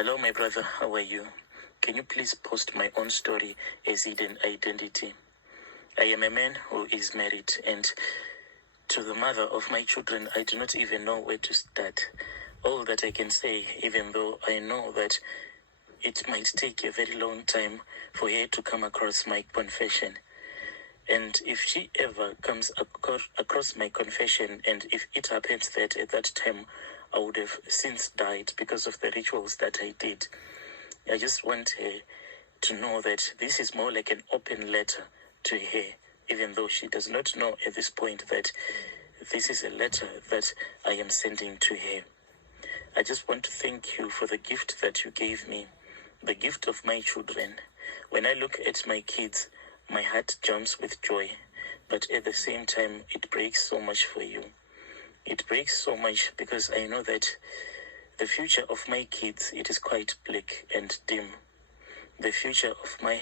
Hello, my brother. How are you? Can you please post my own story as hidden identity? I am a man who is married, and to the mother of my children, I do not even know where to start. All that I can say, even though I know that it might take a very long time for her to come across my confession. And if she ever comes across my confession, and if it happens that at that time I would have since died because of the rituals that I did, I just want her to know that this is more like an open letter to her, even though she does not know at this point that this is a letter that I am sending to her. I just want to thank you for the gift that you gave me, the gift of my children. When I look at my kids, my heart jumps with joy, but at the same time, it breaks so much for you. It breaks so much because I know that the future of my kids, it is quite bleak and dim. The future of my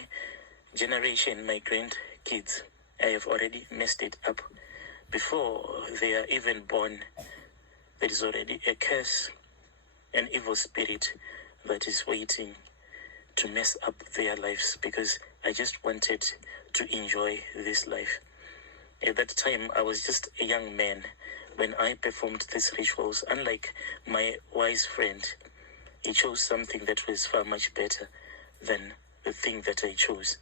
generation, my grandkids, I have already messed it up. Before they are even born, there is already a curse, an evil spirit that is waiting to mess up their lives because I just wanted to enjoy this life. At that time, I was just a young man when I performed these rituals. Unlike my wise friend, he chose something that was far much better than the thing that I chose.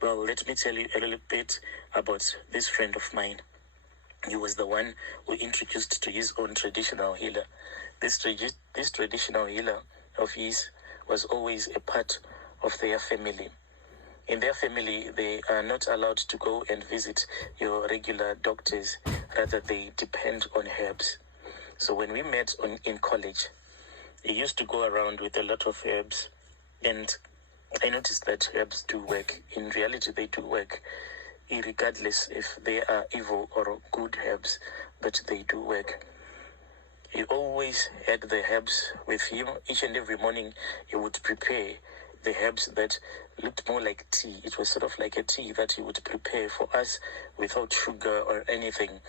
Well, let me tell you a little bit about this friend of mine. He was the one who introduced to his own traditional healer. This traditional healer of his was always a part of their family. In their family, they are not allowed to go and visit your regular doctors. Rather, they depend on herbs. So when we met in college, he used to go around with a lot of herbs. And I noticed that herbs do work. In reality, they do work, regardless if they are evil or good herbs, but they do work. He always had the herbs with him. Each and every morning, he would prepare the herbs that looked more like tea. It was sort of like a tea that he would prepare for us without sugar or anything.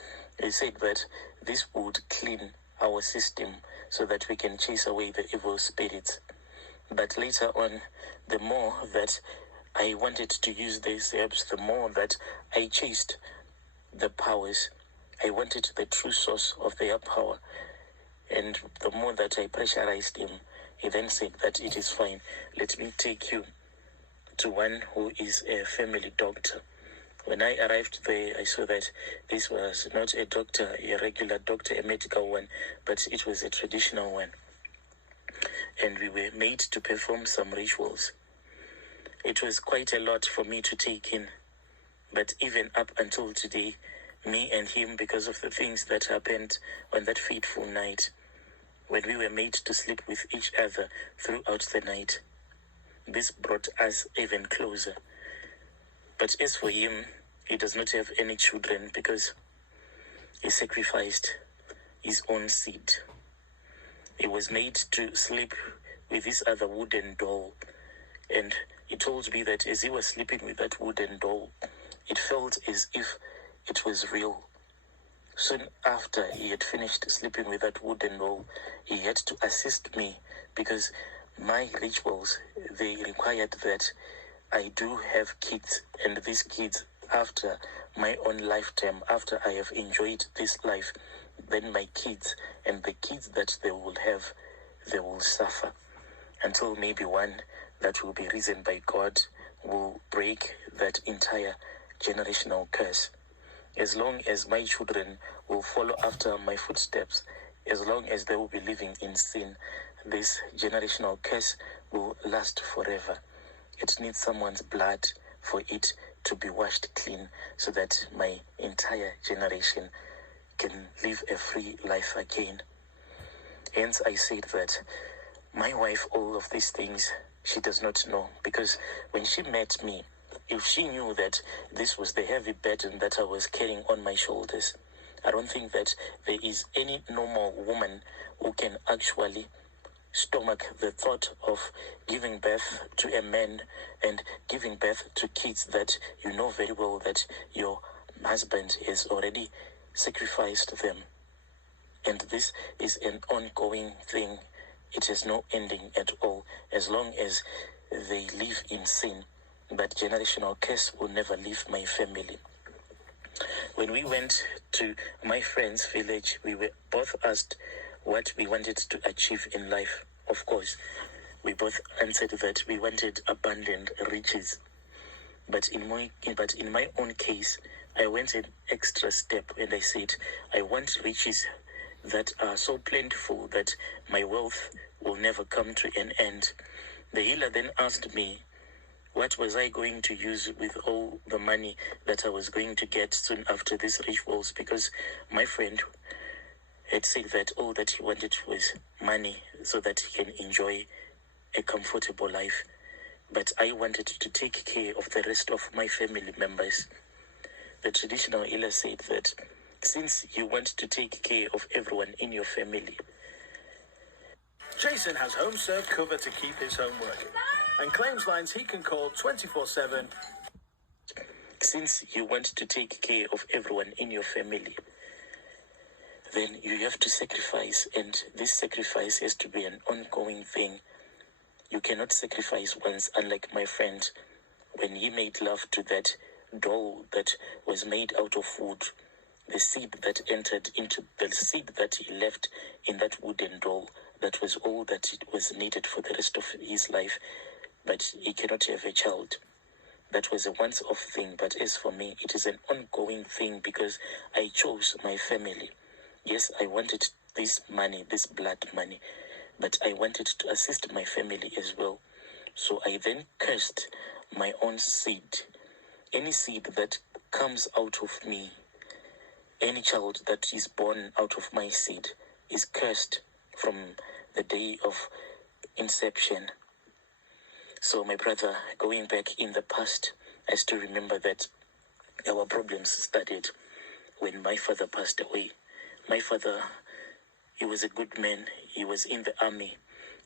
He said that this would clean our system so that we can chase away the evil spirits. But later on, the more that I wanted to use these herbs, the more that I chased the powers. I wanted the true source of their power. And the more that I pressurized him, he then said that it is fine. Let me take you to one who is a family doctor. When I arrived there, I saw that this was not a doctor, a regular doctor, a medical one, but it was a traditional one. And we were made to perform some rituals. It was quite a lot for me to take in. But even up until today, me and him, because of the things that happened on that fateful night, when we were made to sleep with each other throughout the night, this brought us even closer. But as for him, he does not have any children because he sacrificed his own seed. He was made to sleep with this other wooden doll. And he told me that as he was sleeping with that wooden doll, it felt as if it was real. Soon after he had finished sleeping with that wooden doll, he had to assist me because my rituals, they required that I do have kids, and these kids, after my own lifetime, after I have enjoyed this life, then my kids and the kids that they will have, they will suffer until maybe one that will be risen by God will break that entire generational curse. As long as my children will follow after my footsteps, as long as they will be living in sin, this generational curse will last forever. It needs someone's blood for it to be washed clean so that my entire generation can live a free life again. Hence, I said that my wife, all of these things, she does not know, because when she met me, if she knew that this was the heavy burden that I was carrying on my shoulders, I don't think that there is any normal woman who can actually stomach the thought of giving birth to a man and giving birth to kids that you know very well that your husband has already sacrificed them. And this is an ongoing thing it has no ending at all as long as they live in sin. But generational curse will never leave my family. When we went to my friend's village, we were both asked what we wanted to achieve in life. Of course, we both answered that we wanted abundant riches. But in my own case, I went an extra step and I said, I want riches that are so plentiful that my wealth will never come to an end. The healer then asked me, what was I going to use with all the money that I was going to get soon after these rituals? Because my friend had said that all that he wanted was money so that he can enjoy a comfortable life. But I wanted to take care of the rest of my family members. The traditional healer said that since you want to take care of everyone in your family, Jason has home serve cover to keep his home working and claims lines he can call 24/7. Since you want to take care of everyone in your family, then you have to sacrifice, and this sacrifice has to be an ongoing thing. You cannot sacrifice once, unlike my friend when he made love to that doll that was made out of wood. The seed that entered into the seed that he left in that wooden doll, that was all that it was needed for the rest of his life. But he cannot have a child. That was a once-off thing. But as for me, it is an ongoing thing because I chose my family. Yes, I wanted this money, this blood money, but I wanted to assist my family as well. So I then cursed my own seed. Any seed that comes out of me, any child that is born out of my seed is cursed from the day of inception. So my brother, going back in the past, I still remember that our problems started when my father passed away. My father, he was a good man. He was in the army.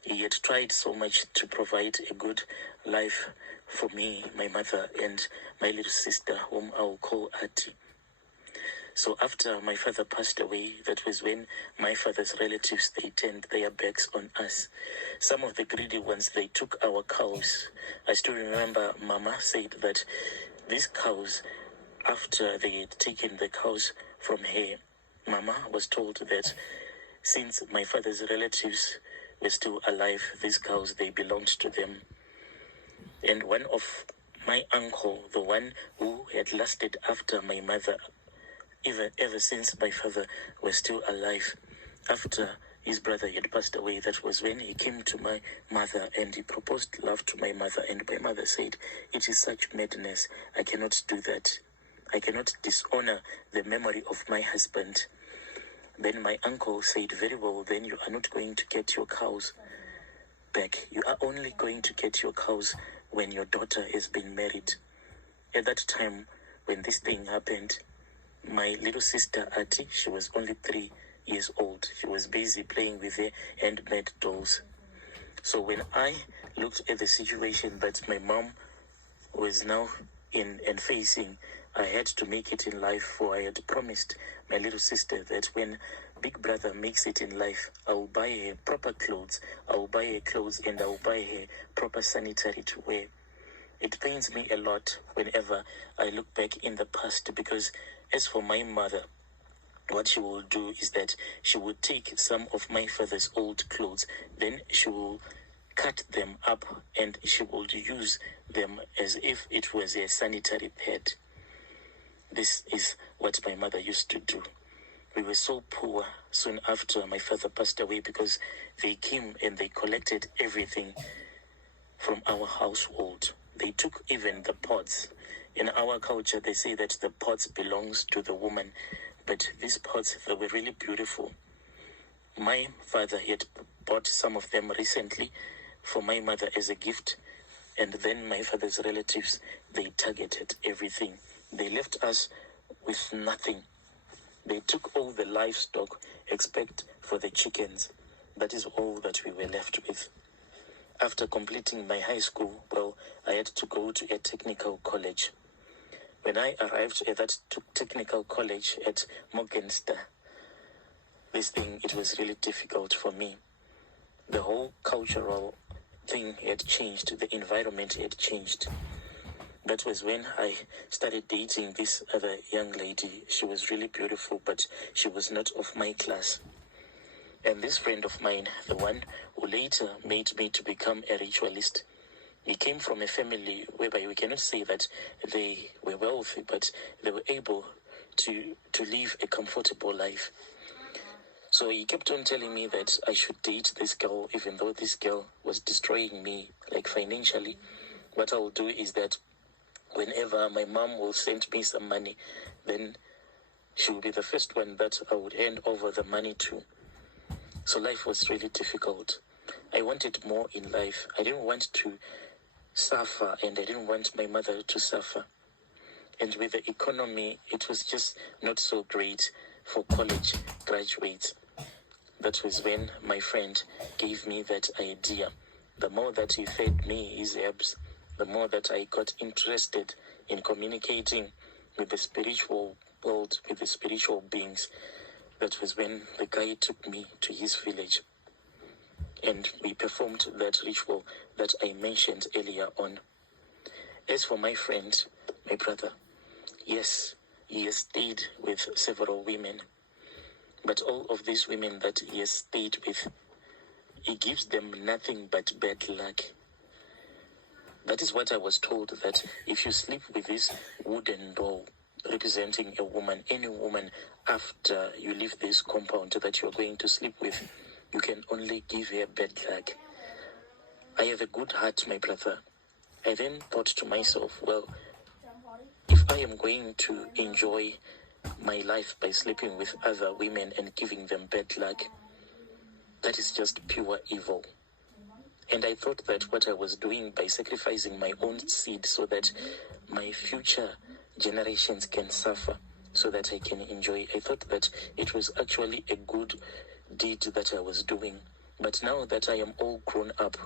He had tried so much to provide a good life for me, my mother, and my little sister, whom I will call Ati. So after my father passed away, that was when my father's relatives, they turned their backs on us. Some of the greedy ones, they took our cows. I still remember Mama said that these cows, after they had taken the cows from her, Mama was told that since my father's relatives were still alive, these cows, they belonged to them. And one of my uncle, the one who had lasted after my mother, ever since my father was still alive, after his brother had passed away, that was when he came to my mother and he proposed love to my mother. And my mother said, it is such madness. I cannot do that. I cannot dishonor the memory of my husband. Then my uncle said, very well, then you are not going to get your cows back. You are only going to get your cows when your daughter has been married. At that time, when this thing happened, my little sister Ati, she was only 3 years old. She was busy playing with her handmade dolls. So when I looked at the situation that my mom was now in and facing, I had to make it in life, for I had promised my little sister that when big brother makes it in life, I will buy her proper clothes, I will buy her clothes, and I will buy her proper sanitary to wear. It pains me a lot whenever I look back in the past, because as for my mother, what she will do is that she will take some of my father's old clothes, then she will cut them up and she will use them as if it was a sanitary pad. This is what my mother used to do. We were so poor soon after my father passed away because they came and they collected everything from our household. They took even the pots. In our culture, they say that the pots belongs to the woman, but these pots, they were really beautiful. My father had bought some of them recently for my mother as a gift, and then my father's relatives, they targeted everything. They left us with nothing. They took all the livestock except for the chickens. That is all that we were left with. After completing my high school, I had to go to a technical college. When I arrived at that technical college at Morgenster, it was really difficult for me. The whole cultural thing had changed, the environment had changed. That was when I started dating this other young lady. She was really beautiful, but she was not of my class. And this friend of mine, the one who later made me to become a ritualist, he came from a family whereby we cannot say that they were wealthy, but they were able to live a comfortable life. So he kept on telling me that I should date this girl, even though this girl was destroying me, like financially. What I'll do is that whenever my mom will send me some money, then she will be the first one that I would hand over the money to. So life was really difficult. I wanted more in life. I didn't want to suffer, and I didn't want my mother to suffer. And with the economy, it was just not so great for college graduates. That was when my friend gave me that idea. The more that he fed me his herbs, the more that I got interested in communicating with the spiritual world, with the spiritual beings. That was when the guy took me to his village, and we performed that ritual that I mentioned earlier on. As for my friend, my brother, yes, he has stayed with several women, but all of these women that he has stayed with, he gives them nothing but bad luck. That is what I was told, that if you sleep with this wooden doll representing a woman, any woman, after you leave this compound that you are going to sleep with, you can only give her bad luck. I have a good heart, my brother. I then thought to myself, well, if I am going to enjoy my life by sleeping with other women and giving them bad luck, that is just pure evil. And I thought that what I was doing by sacrificing my own seed so that my future generations can suffer, so that I can enjoy, I thought that it was actually a good deed that I was doing. But now that I am all grown up,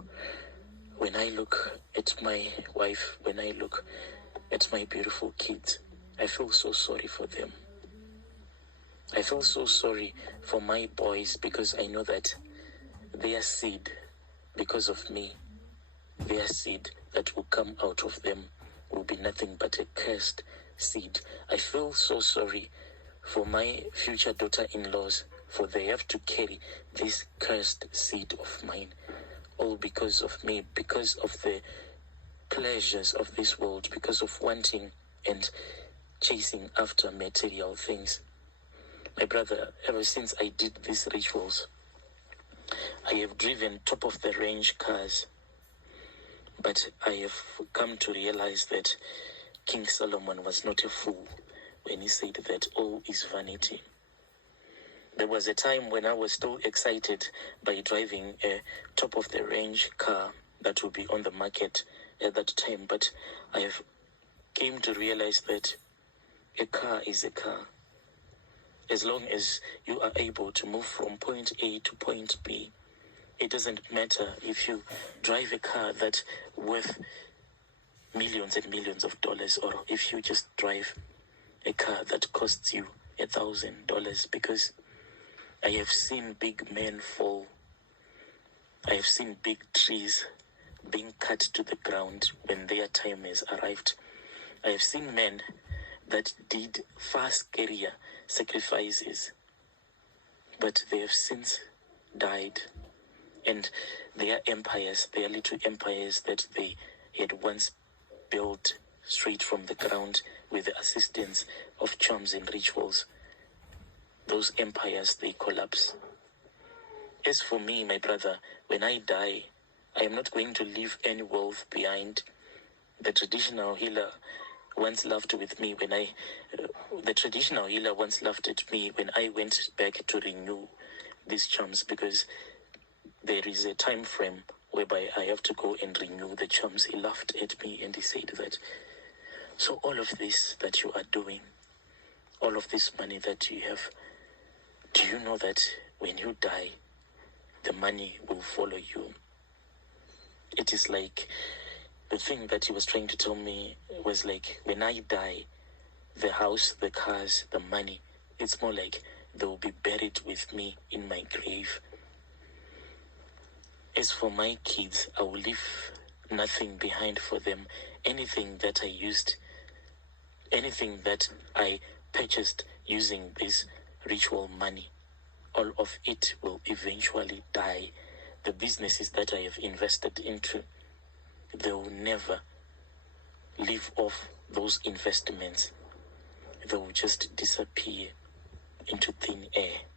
when I look at my wife, when I look at my beautiful kids, I feel so sorry for them. I feel so sorry for my boys, because I know that their seed, because of me, their seed that will come out of them will be nothing but a cursed seed. I feel so sorry for my future daughter-in-laws, for they have to carry this cursed seed of mine, all because of me, because of the pleasures of this world, because of wanting and chasing after material things. My brother, ever since I did these rituals, I have driven top-of-the-range cars, but I have come to realize that King Solomon was not a fool when he said that all is vanity. There was a time when I was still excited by driving a top-of-the-range car that would be on the market at that time, but I have came to realize that a car is a car. As long as you are able to move from point A to point B, it doesn't matter if you drive a car that's worth millions and millions of dollars, or if you just drive a car that costs you $1,000, because I have seen big men fall. I have seen big trees being cut to the ground when their time has arrived. I have seen men that did far scarier sacrifices, but they have since died, and their empires, their little empires that they had once built straight from the ground with the assistance of charms and rituals, those empires, they collapse. As for me, my brother, when I die, I am not going to leave any wealth behind. The traditional healer once laughed with me when I went back to renew these charms, because there is a time frame whereby I have to go and renew the charms. He laughed at me and he said that, so all of this that you are doing, all of this money that you have, do you know that when you die, the money will follow you? It is like, the thing that he was trying to tell me was like, when I die, the house, the cars, the money, it's more like they will be buried with me in my grave. As for my kids, I will leave nothing behind for them. Anything that I purchased using this ritual money, all of it will eventually die. The businesses that I have invested into, they will never live off those investments. They will just disappear into thin air.